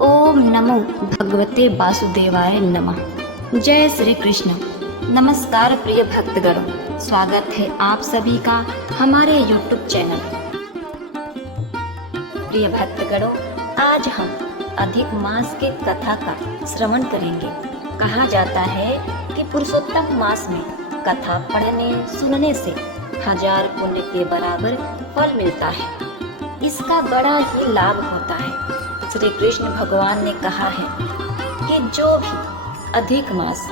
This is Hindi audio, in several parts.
ओम नमो भगवते वासुदेवाय नमः। जय श्री कृष्ण। नमस्कार प्रिय भक्तगणों, स्वागत है आप सभी का हमारे YouTube चैनल। प्रिय भक्तगणों, आज हम अधिक मास के कथा का श्रवण करेंगे। कहा जाता है कि पुरुषोत्तम मास में कथा पढ़ने सुनने से 1000 पुण्य के बराबर फल मिलता है। इसका बड़ा ही लाभ होता है। श्री कृष्ण भगवान ने कहा है कि जो भी अधिक मास,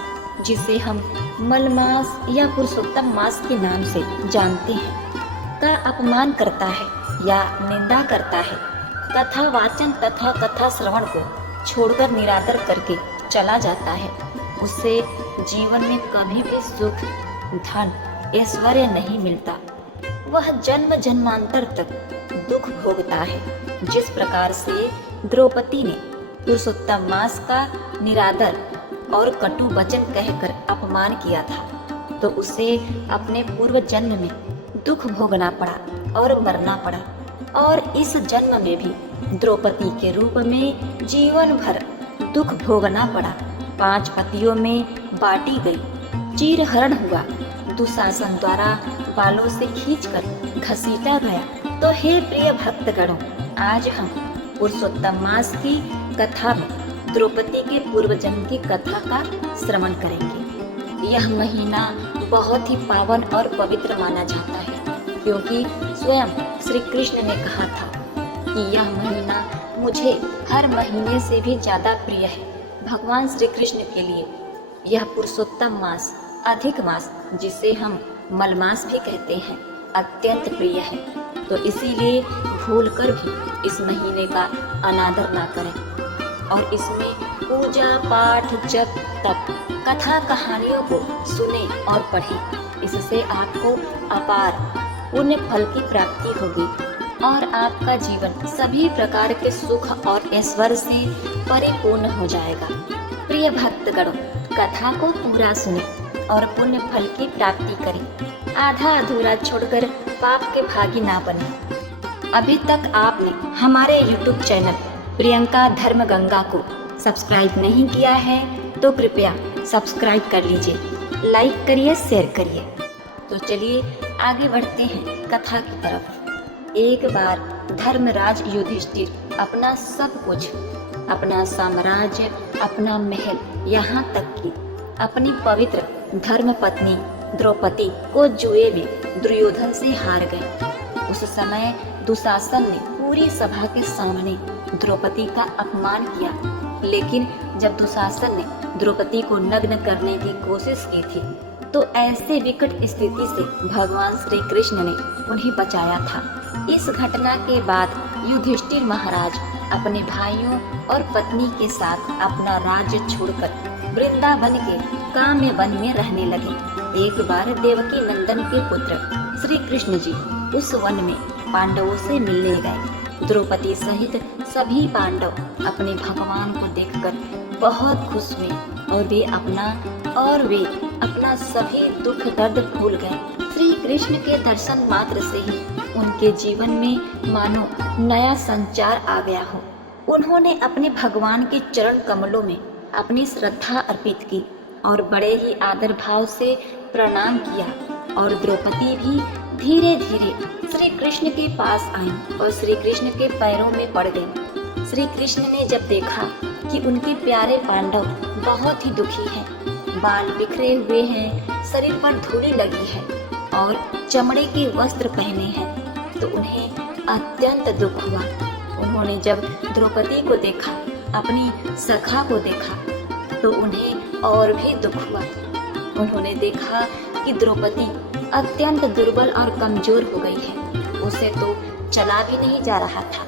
जिसे हम मलमास या पुरुषोत्तम मास के नाम से जानते हैं, का अपमान करता है या निंदा करता है, कथा वाचन तथा कथा श्रवण को छोड़कर निरादर करके चला जाता है, उससे जीवन में कभी भी सुख, धन, ऐश्वर्य नहीं मिलता। वह जन्म जन्मांतर तक दुख भोगता है। जिस प्रकार से द्रौपदी ने पुरुषोत्तम मास का निरादर और कटु वचन कहकर अपमान किया था, तो उसे अपने पूर्व जन्म में दुख भोगना पड़ा और मरना पड़ा, और इस जन्म में भी द्रौपदी के रूप में जीवन भर दुख भोगना पड़ा। 5 पतियों में बांटी गई, चीरहरण हुआ, दुशासन द्वारा बालों से खींचकर घसीटा गया। तो हे प्रिय भक्तगणों, आज हम पुरुषोत्तम मास की कथा में द्रौपदी के पूर्व जन्म की कथा का श्रवण करेंगे। यह महीना बहुत ही पावन और पवित्र माना जाता है, क्योंकि स्वयं श्री कृष्ण ने कहा था कि यह महीना मुझे हर महीने से भी ज़्यादा प्रिय है। भगवान श्री कृष्ण के लिए यह पुरुषोत्तम मास, अधिक मास, जिसे हम मलमास भी कहते हैं, अत्यंत प्रिय है। तो इसीलिए भूलकर भी इस महीने का अनादर ना करें और इसमें पूजा पाठ, जप, तप, कथा कहानियों को सुने और पढ़ें। इससे आपको अपार पुण्य फल की प्राप्ति होगी और आपका जीवन सभी प्रकार के सुख और ऐश्वर्य से परिपूर्ण हो जाएगा। प्रिय भक्तगणों, कथा को पूरा सुने और पुण्य फल की प्राप्ति करें। आधा अधूरा छोड़कर पाप के भागी ना बने। अभी तक आपने हमारे YouTube चैनल प्रियंका धर्म गंगा को सब्सक्राइब नहीं किया है तो कृपया सब्सक्राइब कर लीजिए, लाइक करिए, शेयर करिए। तो चलिए आगे बढ़ते हैं कथा की तरफ। एक बार धर्मराज युधिष्ठिर अपना सब कुछ, अपना साम्राज्य, अपना महल, यहाँ तक कि अपनी पवित्र धर्म पत्नी द्रौपदी को जुए में दुर्योधन से हार गए। उस समय दुशासन ने पूरी सभा के सामने द्रौपदी का अपमान किया, लेकिन जब दुशासन ने द्रौपदी को नग्न करने की कोशिश की थी, तो ऐसे विकट स्थिति से भगवान श्री कृष्ण ने उन्हें बचाया था। इस घटना के बाद युधिष्ठिर महाराज अपने भाइयों और पत्नी के साथ अपना राज्य छोड़कर वृंदावन के काम्य वन में रहने लगे। एक बार देवकी नंदन के पुत्र श्री कृष्ण जी उस वन में पांडवों से मिलने गए। द्रौपदी सहित सभी पांडव अपने भगवान को देखकर बहुत खुश हुए और वे अपना सभी दुख दर्द भूल गए। श्री कृष्ण के दर्शन मात्र से ही उनके जीवन में मानो नया संचार आ गया हो। उन्होंने अपने भगवान के चरण कमलों में अपनी श्रद्धा अर्पित की और बड़े ही आदर भाव से प्रणाम किया, और द्रौपदी भी धीरे धीरे श्री कृष्ण के पास आई और श्री कृष्ण के पैरों में पड़ गई। श्री कृष्ण ने जब देखा कि उनके प्यारे पांडव बहुत ही दुखी हैं, बाल बिखरे हुए हैं, शरीर पर धूली लगी है और चमड़े के वस्त्र पहने हैं, तो उन्हें अत्यंत दुख हुआ। उन्होंने जब द्रौपदी को देखा, अपनी सखा को देखा, तो उन्हें और भी दुख हुआ। उन्होंने देखा कि द्रौपदी अत्यंत दुर्बल और कमजोर हो गई है, उसे तो चला भी नहीं जा रहा था।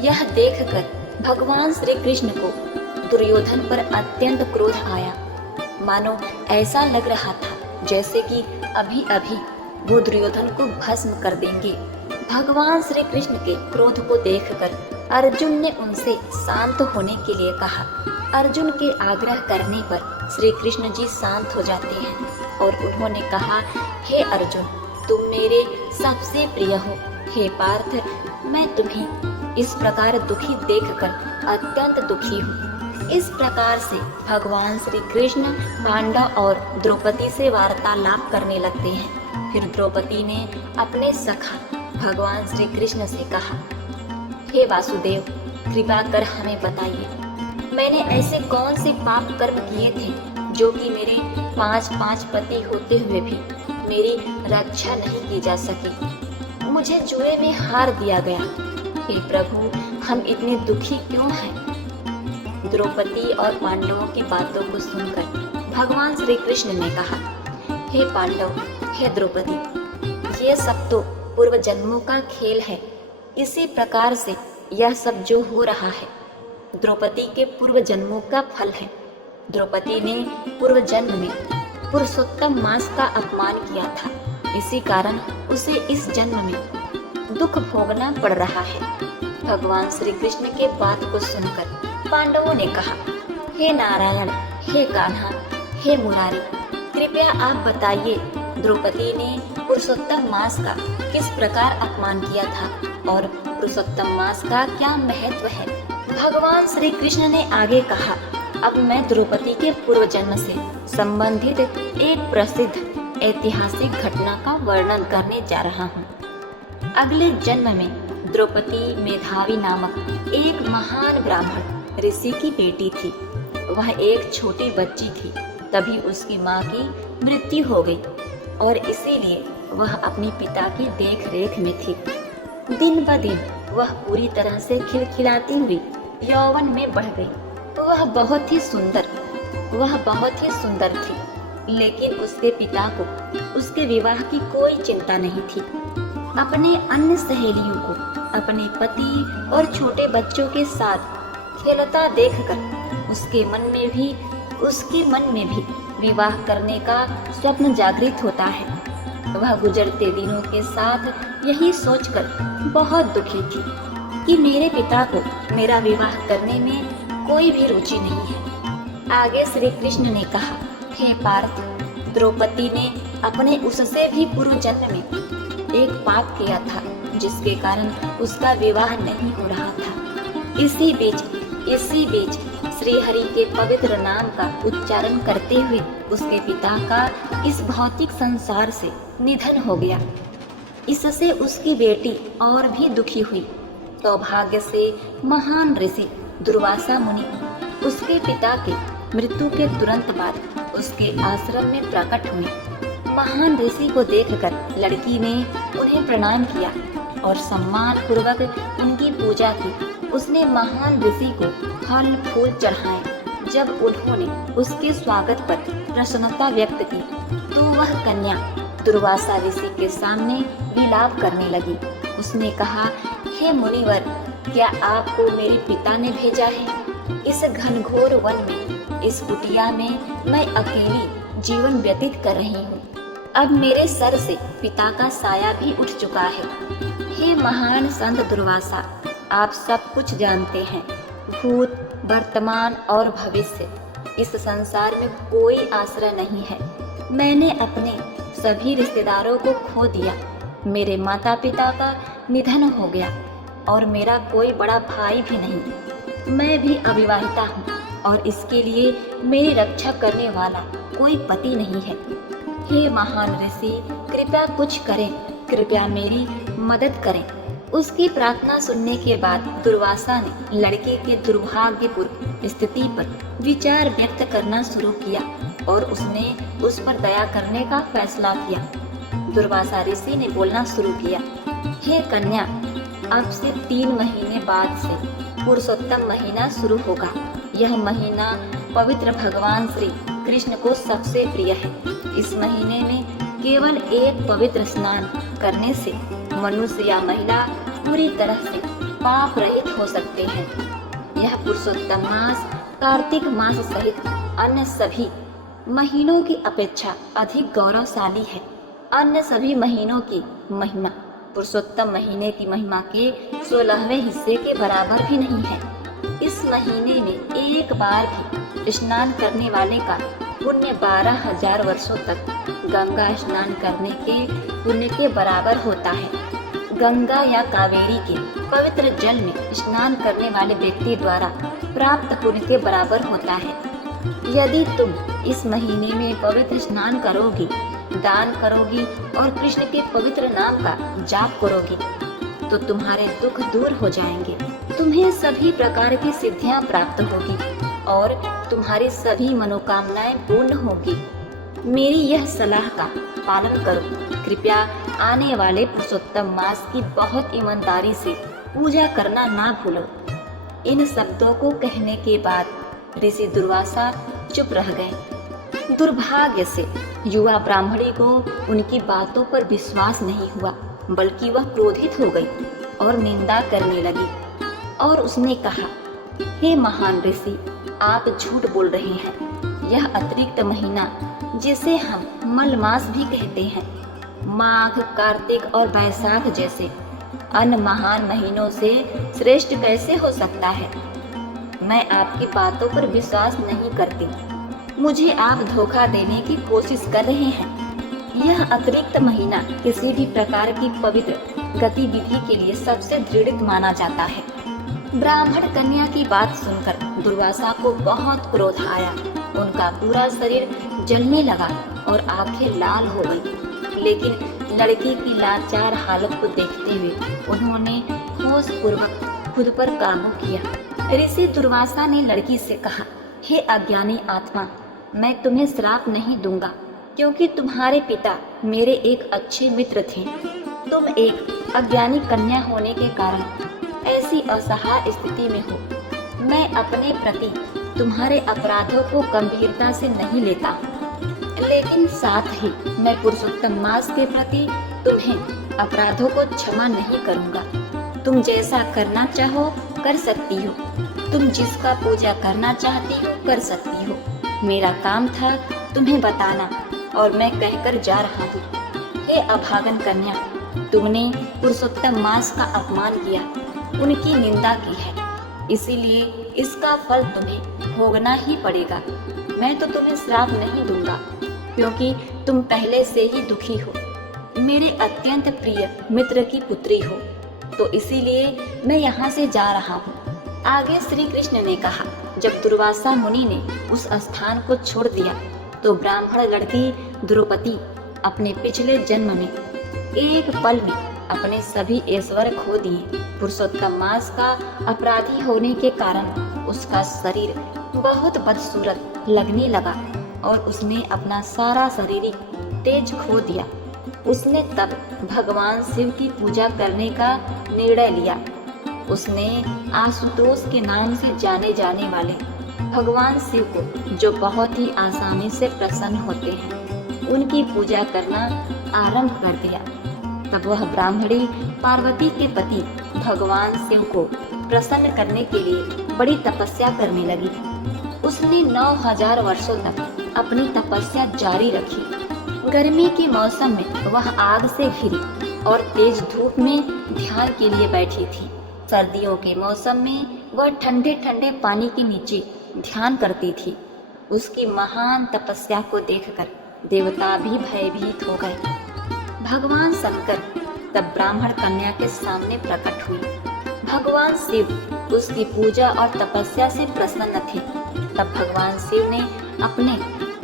यह देखकर भगवान श्री कृष्ण को दुर्योधन पर अत्यंत क्रोध आया। मानो ऐसा लग रहा था जैसे कि अभी अभी वो दुर्योधन को भस्म कर देंगे। भगवान श्री कृष्ण के क्रोध को देखकर अर्जुन ने उनसे शांत होने के लिए कहा। अर्जुन के आग्रह करने पर श्री कृष्ण जी शांत हो जाते हैं और उन्होंने कहा, हे अर्जुन, तुम मेरे सबसे प्रिय हो। हे पार्थ, मैं तुम्हें इस प्रकार दुखी देखकर अत्यंत दुखी हूँ। इस प्रकार से भगवान श्री कृष्ण पांडव और द्रौपदी से वार्तालाप करने लगते हैं। फिर द्रौपदी ने अपने सखा भगवान श्री कृष्ण से कहा, हे वासुदेव, कृपा कर हमें बताइए, मैंने ऐसे कौन से पाप कर्म किए थे जो कि मेरे 5 पति होते हुए भी मेरी रक्षा नहीं की जा सकी। मुझे जुए में हार दिया गया। हे प्रभु, हम इतने दुखी क्यों हैं? द्रौपदी और पांडवों की बातों को सुनकर भगवान श्री कृष्ण ने कहा, हे पांडव, हे द्रौपदी, ये सब तो पूर्व जन्मों का खेल है। इसी प्रकार से यह सब जो हो रहा है द्रौपदी के पूर्व जन्मों का फल है। द्रौपदी ने पूर्व जन्म में पुरुषोत्तम मास का अपमान किया था, इसी कारण उसे इस जन्म में दुख भोगना पड़ रहा है। भगवान श्री कृष्ण के बात को सुनकर पांडवों ने कहा, हे नारायण, हे कान्हा, हे मुरारी, कृपया आप बताइए, द्रौपदी ने पुरुषोत्तम मास का किस प्रकार अपमान किया था और पुरुषोत्तम मास का क्या महत्व है? भगवान श्री कृष्ण ने आगे कहा, अब मैं द्रौपदी के पूर्व जन्म से संबंधित एक प्रसिद्ध ऐतिहासिक घटना का वर्णन करने जा रहा हूँ। अगले जन्म में द्रौपदी मेधावी नामक एक महान ब्राह्मण ऋषि की बेटी थी। वह एक छोटी बच्ची थी, तभी उसकी माँ की मृत्यु हो गई और इसीलिए वह अपने पिता की देख रेख में थी। दिन ब दिन वह पूरी तरह से खिलखिलाती हुई यौवन में बढ़ गई। वह बहुत ही सुंदर थी, लेकिन उसके पिता को उसके विवाह की कोई चिंता नहीं थी। अपने अन्य सहेलियों को अपने पति और छोटे बच्चों के साथ खेलता देखकर उसके मन में भी विवाह करने का स्वप्न जागृत होता है। वह गुजरते दिनों के साथ यही सोचकर बहुत दुखी थी कि मेरे पिता को मेरा विवाह करने में कोई भी रुचि नहीं है। आगे श्री कृष्ण ने कहा, हे पार्थ, द्रौपदी ने अपने उससे भी पूर्व जन्म में एक पाप किया था, जिसके कारण उसका विवाह नहीं हो रहा था। इसी बीच श्री हरि के पवित्र नाम का उच्चारण करते हुए उसके पिता का इस भौतिक संसार से निधन हो गया। इससे उसकी बेटी और भी दुखी हुई। सौभाग्य से महान ऋषि दुर्वासा मुनि उसके पिता के मृत्यु के तुरंत बाद उसके आश्रम में प्रकट हुए। महान ऋषि को देखकर लड़की ने उन्हें प्रणाम किया और सम्मान पूर्वक उनकी पूजा की। उसने महान ऋषि को फल फूल चढ़ाए। जब उन्होंने उसके स्वागत पर प्रसन्नता व्यक्त की तो वह कन्या दुर्वासा ऋषि के सामने विलाप करने लगी। उसने कहा, हे मुनिवर, क्या आपको मेरे पिता ने भेजा है? इस घनघोर वन में, इस कुटिया में मैं अकेली जीवन व्यतीत कर रही हूँ। अब मेरे सर से पिता का साया भी उठ चुका है। हे महान संत दुर्वासा, आप सब कुछ जानते हैं। भूत, वर्तमान और भविष्य, इस संसार में कोई आश्रय नहीं है। मैंने अपने सभी रिश्तेदारों को खो दिया। मेरे माता पिता का निधन हो गया और मेरा कोई बड़ा भाई भी नहीं। मैं भी अविवाहिता हूँ और इसके लिए मेरी रक्षा करने वाला कोई पति नहीं है। हे महान ऋषि, कृपया कुछ करें, कृपया मेरी मदद करें। उसकी प्रार्थना सुनने के बाद दुर्वासा ने लड़के के दुर्भाग्यपूर्ण स्थिति पर विचार व्यक्त करना शुरू किया और उसने उस पर दया करने का फैसला किया। दुर्वासा ऋषि ने बोलना शुरू किया, हे कन्या, अब से 3 महीने बाद से पुरुषोत्तम महीना शुरू होगा। यह महीना पवित्र भगवान श्री कृष्ण को सबसे प्रिय है। इस महीने में केवल एक पवित्र स्नान करने से मनुष्य या महिला पूरी तरह से पाप रहित हो सकते हैं। यह पुरुषोत्तम मास कार्तिक मास सहित अन्य सभी महीनों की अपेक्षा अधिक गौरवशाली है। अन्य सभी महीनों की महिमा पुरुषोत्तम महीने की महिमा के 16वें हिस्से के बराबर भी नहीं है। इस महीने में एक बार भी स्नान करने वाले का पुण्य 12,000 वर्षों तक गंगा स्नान करने के पुण्य के बराबर होता है। गंगा या कावेरी के पवित्र जल में स्नान करने वाले व्यक्ति द्वारा प्राप्त पुण्य के बराबर होता है। यदि तुम इस महीने में पवित्र स्नान करोगी, दान करोगी और कृष्ण के पवित्र नाम का जाप करोगी तो तुम्हारे दुख दूर हो जाएंगे, तुम्हें सभी प्रकार की सिद्धियां प्राप्त होगी और तुम्हारी सभी मनोकामनाएं पूर्ण होगी। मेरी यह सलाह का पालन करो। कृपया आने वाले पुरुषोत्तम मास की बहुत ईमानदारी से पूजा करना ना भूलो। इन शब्दों को कहने के बाद ऋषि दुर्वासा चुप रह गए। दुर्भाग्य से युवा ब्राह्मणी को उनकी बातों पर विश्वास नहीं हुआ, बल्कि वह क्रोधित हो गई और निंदा करने लगी और उसने कहा, हे महान ऋषि, आप झूठ बोल रहे हैं। यह अतिरिक्त महीना जिसे हम मलमास भी कहते हैं, माघ, कार्तिक और वैशाख जैसे अन्य महान महीनों से श्रेष्ठ कैसे हो सकता है? मैं आपकी बातों पर विश्वास नहीं करती। मुझे आप धोखा देने की कोशिश कर रहे हैं। यह अतिरिक्त महीना किसी भी प्रकार की पवित्र गतिविधि के लिए सबसे दृढ़ माना जाता है। ब्राह्मण कन्या की बात सुनकर दुर्वासा को बहुत क्रोध आया। उनका पूरा शरीर जलने लगा और आंखें लाल हो गईं। लेकिन लड़की की लाचार हालत को देखते हुए उन्होंने होश पूर्वक खुद पर काबू किया। ऋषि दुर्वासा ने लड़की से कहा, हे अज्ञानी आत्मा, मैं तुम्हें श्राप नहीं दूंगा, क्योंकि तुम्हारे पिता मेरे एक अच्छे मित्र थे। तुम एक अज्ञानी कन्या होने के कारण ऐसी असहाय स्थिति में हो। मैं अपने प्रति तुम्हारे अपराधों को गंभीरता से नहीं लेता, लेकिन साथ ही मैं पुरुषोत्तम मास के प्रति तुम्हें अपराधों को क्षमा नहीं करूंगा। तुम जैसा करना चाहो कर सकती हो। तुम जिसका पूजा करना चाहती हो कर सकती हो। मेरा काम था तुम्हें बताना और मैं कहकर जा रहा हूँ। हे अभागन कन्या, तुमने पुरुषोत्तम मास का अपमान किया, उनकी निंदा की है, इसीलिए इसका फल तुम्हें भोगना ही पड़ेगा। मैं तो तुम्हें श्राप नहीं दूंगा, क्योंकि तुम पहले से ही दुखी हो। मेरे अत्यंत प्रिय मित्र की पुत्री हो, तो इसीलिए मैं यहाँ से जा रहा हूँ। आगे श्री कृष्ण ने कहा, जब दुर्वासा मुनि ने उस स्थान को छोड़ दिया तो ब्राह्मण लड़की द्रौपदी अपने पिछले जन्म में एक पल में अपने सभी ऐश्वर्य खो दिए। पुरुषोत्तम मास का अपराधी होने के कारण उसका शरीर बहुत बदसूरत लगने लगा और उसने अपना सारा शारीरिक तेज खो दिया। उसने तब भगवान शिव की पूजा करने का निर्णय लिया। उसने आशुतोष के नाम से जाने जाने वाले भगवान शिव को, जो बहुत ही आसानी से प्रसन्न होते हैं, उनकी पूजा करना आरंभ कर दिया। तब वह ब्राह्मणी पार्वती के पति भगवान शिव को प्रसन्न करने के लिए बड़ी तपस्या करने लगी। उसने 9000 वर्षों तक अपनी तपस्या जारी रखी। गर्मी के मौसम में वह आग से घिरी और तेज धूप में ध्यान के लिए बैठी थी। सर्दियों के मौसम में वह ठंडे ठंडे पानी के नीचे ध्यान करती थी। उसकी महान तपस्या को देखकर देवता भी भयभीत हो गए। भगवान शंकर तब ब्राह्मण कन्या के सामने प्रकट हुए। भगवान शिव उसकी पूजा और तपस्या से प्रसन्न थे। तब भगवान शिव ने अपने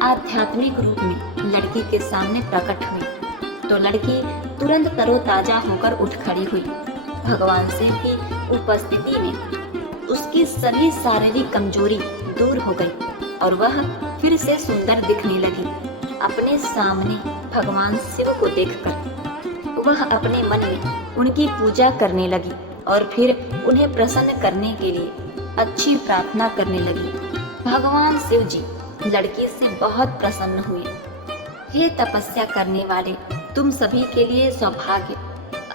आध्यात्मिक रूप में लड़की के सामने प्रकट हुई तो लड़की तुरंत तरोताजा होकर उठ खड़ी हुई। भगवान शिव की उपस्थिति में उसकी सभी शारीरिक कमजोरी दूर हो गई और वह फिर से सुंदर दिखने लगी। अपने सामने भगवान शिव को देखकर वह अपने मन में उनकी पूजा करने लगी और फिर उन्हें प्रसन्न करने के लिए अच्छी प्रार्थना करने लगी। भगवान शिव जी लड़की से बहुत प्रसन्न हुए। हे तपस्या करने वाले, तुम सभी के लिए सौभाग्य।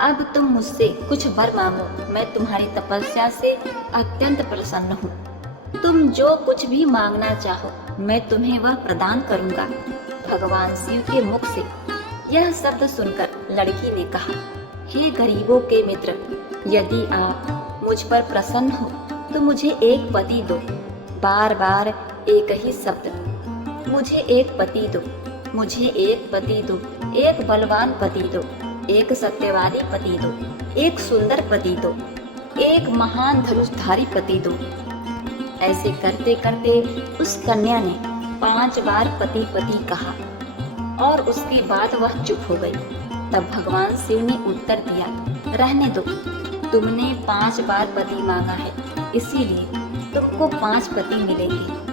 अब तुम मुझसे कुछ वर मांगो, मैं तुम्हारी तपस्या से अत्यंत प्रसन्न हूँ। तुम जो कुछ भी मांगना चाहो मैं तुम्हें वह प्रदान करूँगा। भगवान शिव के मुख से यह शब्द सुनकर लड़की ने कहा, हे गरीबों के मित्र, यदि आप मुझ पर प्रसन्न हो तो मुझे एक पति दो। बार बार एक ही शब्द, मुझे एक पति दो, मुझे एक पति दो, एक बलवान पति दो, एक सत्यवादी पति दो। एक सुंदर पति दो, एक महान धनुषधारी पति दो। ऐसे करते करते उस कन्या ने 5 बार पति पति कहा और उसके बाद वह चुप हो गई। तब भगवान शिव ने उत्तर दिया, रहने दो, तुमने 5 बार पति मांगा है, इसीलिए तुमको 5 पति मिलेंगे।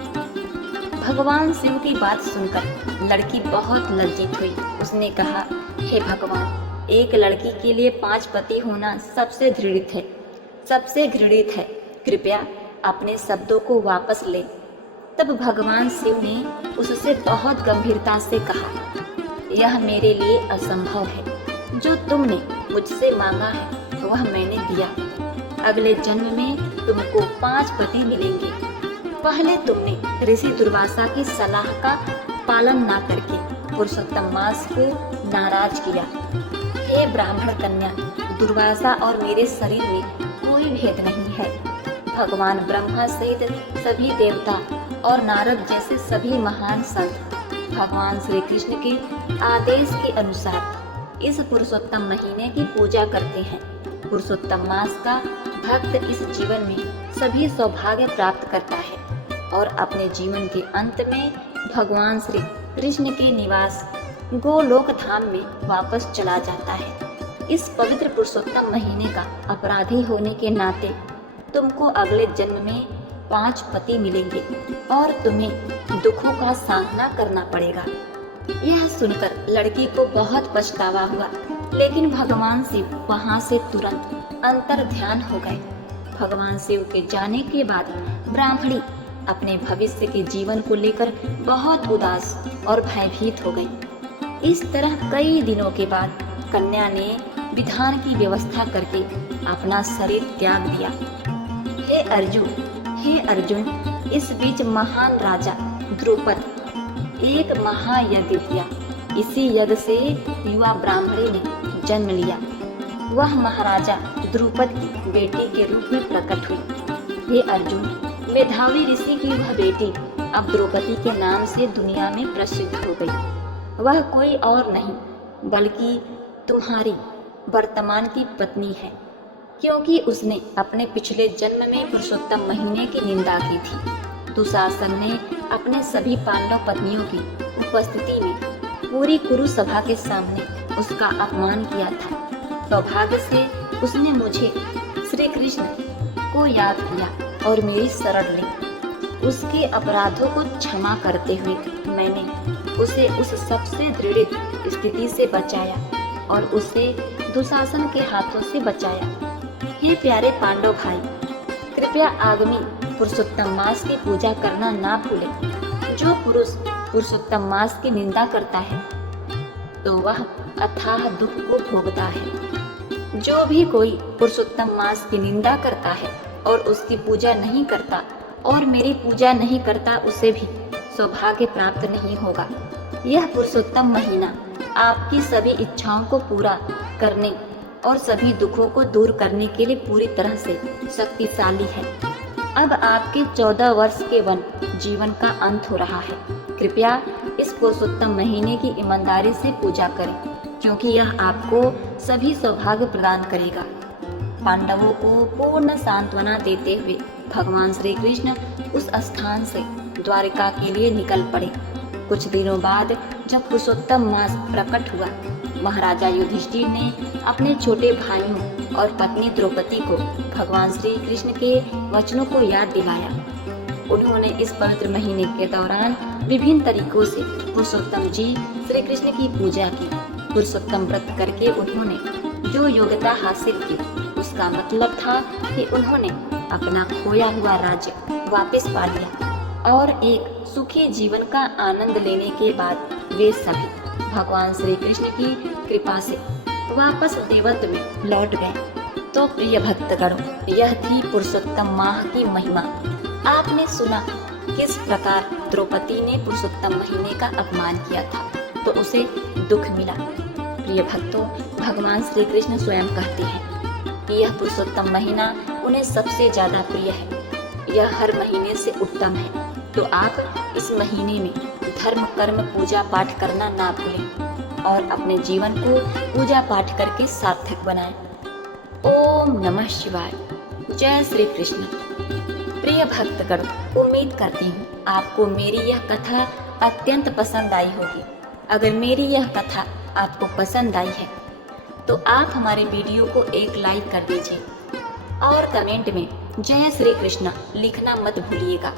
भगवान शिव की बात सुनकर लड़की बहुत लज्जित हुई। उसने कहा, हे भगवान, एक लड़की के लिए 5 पति होना सबसे घृणित है, कृपया अपने शब्दों को वापस ले। तब भगवान शिव ने उससे बहुत गंभीरता से कहा, यह मेरे लिए असंभव है। जो तुमने मुझसे मांगा है वह मैंने दिया। अगले जन्म में तुमको 5 पति मिलेंगे। पहले तुमने ऋषि दुर्वासा की सलाह का पालन ना करके पुरुषोत्तम मास को नाराज किया। हे ब्राह्मण कन्या, दुर्वासा और मेरे शरीर में कोई भेद नहीं है। भगवान ब्रह्मा सहित सभी देवता और नारद जैसे सभी महान संत भगवान श्री कृष्ण के आदेश के अनुसार इस पुरुषोत्तम महीने की पूजा करते हैं। पुरुषोत्तम मास का भक्त इस जीवन में सभी सौभाग्य प्राप्त करता है और अपने जीवन के अंत में भगवान श्री कृष्ण के निवास गोलोक धाम में वापस चला जाता है। इस पवित्र पुरुषोत्तम महीने का अपराधी होने के नाते तुमको अगले जन्म में 5 पति मिलेंगे और तुम्हें दुखों का सामना करना पड़ेगा। यह सुनकर लड़की को बहुत पछतावा हुआ, लेकिन भगवान शिव वहां से तुरंत अंतर ध्यान हो गए। भगवान शिव के जाने के बाद ब्राह्मणी अपने भविष्य के जीवन को लेकर बहुत उदास और भयभीत हो गई। इस तरह कई दिनों के बाद कन्या ने विधान की व्यवस्था करके अपना शरीर त्याग दिया। हे अर्जुन, इस बीच महान राजा द्रुपद एक महायज्ञ किया। इसी यज्ञ से युवा ब्राह्मणी ने जन्म लिया। वह महाराजा द्रुपद की बेटी के रूप में प्रकट हुई। हे अर्जुन, मेधावी ऋषि की वह बेटी अब द्रौपदी के नाम से दुनिया में प्रसिद्ध हो गई। वह कोई और नहीं बल्कि तुम्हारी वर्तमान की पत्नी है, क्योंकि उसने अपने पिछले जन्म में पुरुषोत्तम महीने की निंदा की थी। दुशासन ने अपने सभी पांडव पत्नियों की उपस्थिति में पूरी कुरु सभा के सामने उसका अपमान किया था। सौभाग्य से उसने मुझे श्री कृष्ण को याद किया और मेरी शरण ली। उसके अपराधों को क्षमा करते हुए मैंने उसे उस सबसे दृढ़ स्थिति से बचाया और उसे दुशासन के हाथों से बचाया। हे प्यारे पांडव भाई, कृपया आगामी पुरुषोत्तम मास की पूजा करना ना भूलें। जो पुरुष पुरुषोत्तम मास की निंदा करता है तो वह अथाह दुख को भोगता है। जो भी कोई पुरुषोत्तम मास की निंदा करता है और उसकी पूजा नहीं करता और मेरी पूजा नहीं करता, उसे भी सौभाग्य प्राप्त नहीं होगा। यह पुरुषोत्तम महीना आपकी सभी इच्छाओं को पूरा करने और सभी दुखों को दूर करने के लिए पूरी तरह से शक्तिशाली है। अब आपके 14 वर्ष के वन जीवन का अंत हो रहा है। कृपया इस पुरुषोत्तम महीने की ईमानदारी से पूजा करें, क्योंकि यह आपको सभी सौभाग्य प्रदान करेगा। पांडवों को पूर्ण सांत्वना देते हुए भगवान श्री कृष्ण उस स्थान से द्वारिका के लिए निकल पड़े। कुछ दिनों बाद जब पुरुषोत्तम मास प्रकट हुआ, महाराजा युधिष्ठिर ने अपने छोटे भाइयों और पत्नी द्रौपदी को भगवान श्री कृष्ण के वचनों को याद दिलाया। उन्होंने इस पवित्र महीने के दौरान विभिन्न तरीकों से पुरुषोत्तम जी श्री कृष्ण की पूजा की। पुरुषोत्तम व्रत करके उन्होंने जो योग्यता हासिल की, उसका मतलब था कि उन्होंने अपना खोया हुआ राज्य वापस पा लिया और एक सुखी जीवन का आनंद लेने के बाद वे सभी भगवान श्री कृष्ण की कृपा से वापस देवत्व में लौट गए। तो प्रिय भक्तगणों, यह थी पुरुषोत्तम माह की महिमा। आपने सुना किस प्रकार द्रौपदी ने पुरुषोत्तम महीने का अपमान किया था तो उसे दुख मिला। प्रिय भक्तों, भगवान श्री कृष्ण स्वयं कहते हैं कि यह पुरुषोत्तम महीना उन्हें सबसे ज्यादा प्रिय है। यह हर महीने से उत्तम है। तो आप इस महीने में धर्म कर्म पूजा पाठ करना ना भूलें और अपने जीवन को पूजा पाठ करके सार्थक बनाएं। ओम नमः शिवाय। जय श्री कृष्ण। प्रिय भक्तगण, उम्मीद करती हूँ आपको मेरी यह कथा अत्यंत पसंद आई होगी। अगर मेरी यह कथा आपको पसंद आई है तो आप हमारे वीडियो को एक लाइक कर दीजिए और कमेंट में जय श्री कृष्ण लिखना मत भूलिएगा।